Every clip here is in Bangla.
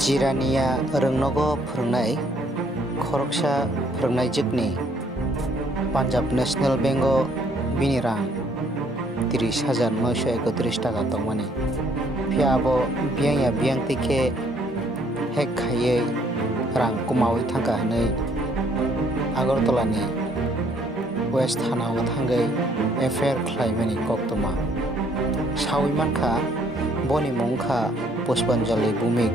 जिरानिया रोंनगो फोरोंनाय खरकसा फोरोंनाय जिगनि पान्जाब नेशनेल बैंक बिनि रां 30,931 टाका दंमानि फियाबो बियांया बियांतिके हेक खायै रां कुमावै थांगा हनै आगरतलानि वेस्ट थानाव थांगै एफआईआर खालामनायनि कक्तमा सावैमानखा बनि मुंखा पुष्पांजलि भूमिक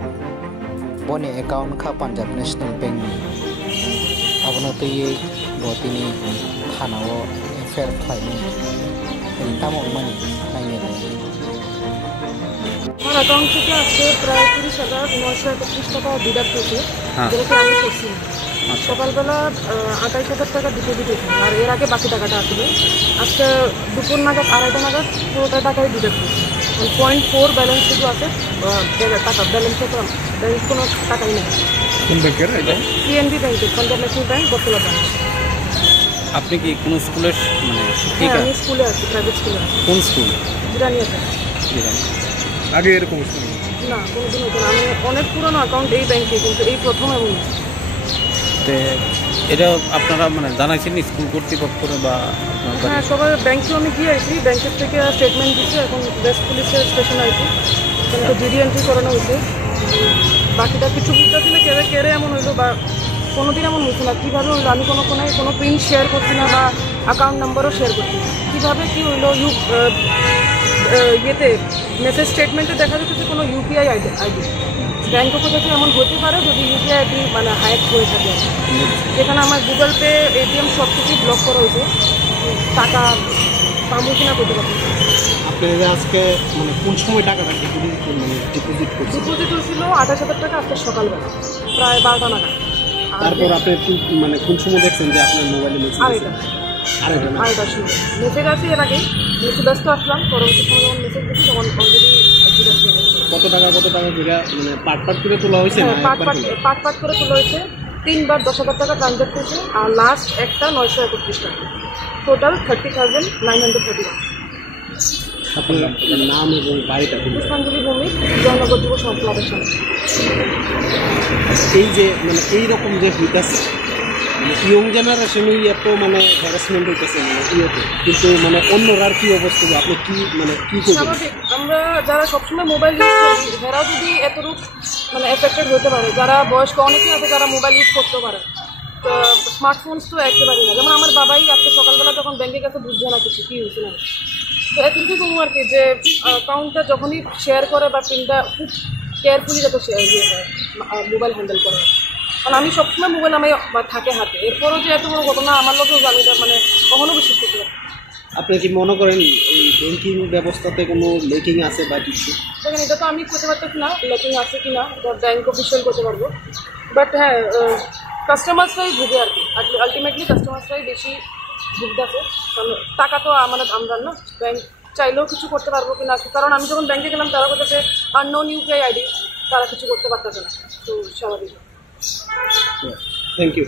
बनि एकाउंट खा पान्जाब नेशनेल बैंक अबनो तैयै बतिनि थानाव एफआईआर खालामनाय तामो मानि नायनो আমার অ্যাকাউন্ট থেকে আজকে প্রায় 30,931 টাকা ডিডাক্ট হয়েছে, যেটা আমি করছি। সকালবেলা 28,000 টাকা ডিপোজিট হয়েছে, আর এর আগে বাকি টাকাটা আসলে আজকে দুপুর নাগাদ 2:30 নাগাদ পুরোটা টাকাই ডিডাক্ট হয়েছে। 0.4 ব্যালেন্স শুধু আছে, টাকা ব্যালেন্সে ব্যালেন্স কোনো টাকাই নেই। কোন ব্যাংকের এটা? পিএনবি ব্যাংকের, পাঞ্জাব ন্যাশনাল ব্যাংক, বটতলা ব্যাংক। আপনি কি কোন স্কুলের মানে শিক্ষিকা? আমি স্কুলে আছি, প্রাইভেট স্কুলে। কোন স্কুল? জিরানিয়াতে। আগে এরকম ছিল না, কোনোদিন হতো না। আমি অনেক পুরনো অ্যাকাউন্ট এই ব্যাংকে, কিন্তু এই প্রথম এমন। এটা আপনারা মানে জানাইছেন স্কুল কর্তৃপক্ষের বা হ্যাঁ, সবাই ব্যাংকে আমি গিয়ে আইছি, ব্যাংকের থেকে স্টেটমেন্ট দিচ্ছে। এখন ওয়েস্ট পুলিশের স্টেশন আইছি, তো জিডি এন্ট্রি করানো হয়েছে। বাকিটা কিছু বুঝতেছি না কেড়ে এমন হইলো, বা কোনোদিন এমন হয়েছে না। কীভাবে হইলো আমি কোনো প্রিন্ট শেয়ার করছি না, বা অ্যাকাউন্ট নাম্বারও শেয়ার করছি না। কীভাবে কী হইলো ইয়েতে মেসেজ স্টেটমেন্টে দেখা যাচ্ছে যে কোনো ইউপিআই আইডি ব্যাংক থেকে এমন হতে পারে যদি ইউপিআই আইডি মানে হ্যাক হয়ে থাকে। যেখানে আমার গুগল পে, এটিএম সব কিছুই ব্লক করা হয়েছে, টাকা পাবো কিনা করতে পারছি। আপনারা আজকে মানে কোন সময় টাকাটা ডিপোজিট করছেন? ডিপোজিট হয়েছিল 28,000 টাকা আজকে সকালবেলা প্রায় 12টা নাগাদ। তারপর আপনি মানে কোন সময় দেখছেন যে আপনার মোবাইলে মেসেজ? আড়াইটা শুনে মেসেজ আছে। এর আগে একটু ব্যস্ত আসলাম, পরবর্তী সময় যখন মেসেজ দেখি তখন অলরেডি কত টাকা করে মানে পাট করে তোলা হয়েছে? পাট করে তোলা হয়েছে। 3বার 10,000 টাকা ট্রানজাক্ট হয়েছে, আর লাস্ট একটা 931 টাকা, টোটাল 30,931। আপনার নাম এবং বাড়িটা? পুষ্পাঞ্জলি ভূমিক, জয়নগর যুব সংক্লাবের সামনে। এই যে মানে এইরকম যে হইতেছে ইয়ং জেনারেশনই এত মানে হ্যারাসমেন্ট হইতেছে মানে ইয়েতে, কিন্তু মানে অন্যরা কি অবস্থা? আপনি কি মানে কি করবেন? স্বাভাবিক, আমরা যারা সবসময় মোবাইল ইউজ করি এরাও যদি এতটুকু মানে এফেক্টেড হতে পারে। যারা বয়স্ক অনেকেই আছে যারা মোবাইল ইউজ করতে পারে, তো স্মার্টফোনস তো একেবারেই না। যেমন আমার বাবাই আজকে সকালবেলা যখন ব্যাংকে গেছে বুঝছে না কিছু কী হয়েছে না। তো এতটুকু বলবো আর কি, যে অ্যাকাউন্টটা যখনই শেয়ার করে বা পিনটা খুব কেয়ারফুলি যাতে মোবাইল হ্যান্ডেল করে। কারণ আমি সবসময় মোবাইল আমি থাকে হাতে, এরপরও যে এত বড় ঘটনা আমার লোকেও জানি না, মানে কখনো বিশ্বাস করতে পারি। আপনি কি মনে করেন এই ব্যাংকিং ব্যবস্থাতে কোনো লেকিং আছে বা কিছু? দেখেন, এটা তো আমি করতে পারতেছি না লেকিং আছে কি না, এটা ব্যাংক অফিসিয়াল করতে পারবো। বাট হ্যাঁ, কাস্টমার্সরাই ভুগে আর কি। আলটিমেটলি কাস্টমার্সরাই বেশি ভুগতেছে, কারণ টাকা তো আমাদের আমরা না, ব্যাংক চাইলেও কিছু করতে পারবো কি না। কারণ আমি যখন ব্যাংকে গেলাম তারা বলতেছে আননোন ইউপিআই আইডি, তারা কিছু করতে পারতেছে না। তো স্বাভাবিক। Thank you.